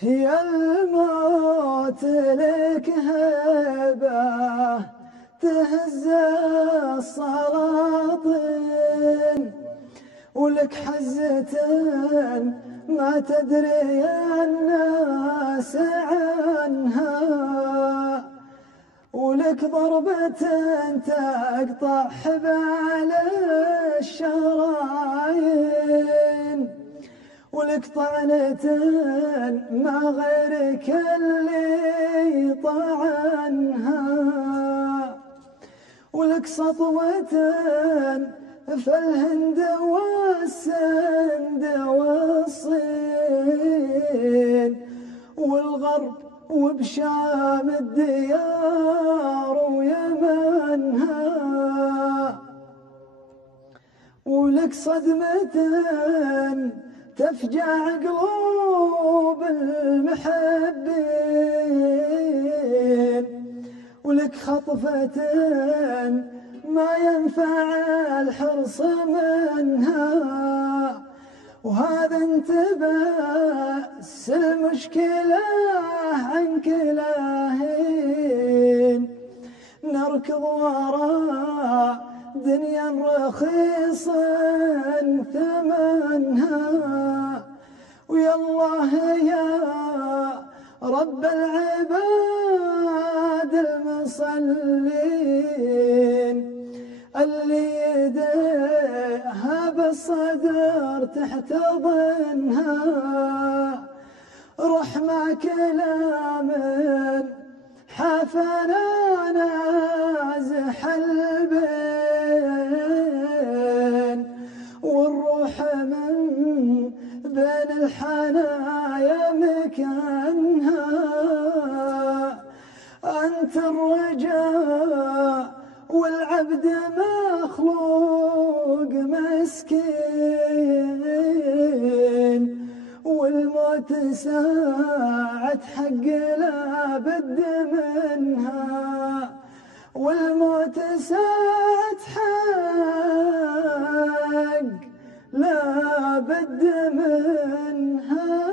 هي الموت لك هبة تهز السلاطين، ولك حزة ما تدري الناس عنها، ولك ضربة تقطع حبال الشرايين، ولك طعنة ما غيرك اللي طعنها، ولك سطوة في الهند والسند والصين والغرب وبشام الديار ويمنها، ولك صدمة تفجع قلوب المحبين، ولك خطفة ما ينفع الحرص منها، وهذا انتبس المشكلة عن كلاهين، نركض وراء دنيا رخيصا ثمنها، ويا الله يا رب العباد المصلين اللي يديها بالصدر تحتضنها، رحمة كلام حافنا نازح البين، والروح من بين الحنايا مكانها، أنت الرجاء والعبد مخلوق مسكين، والموت ساعة حق لا بد منها، والموت ساعة حق لا بد منها.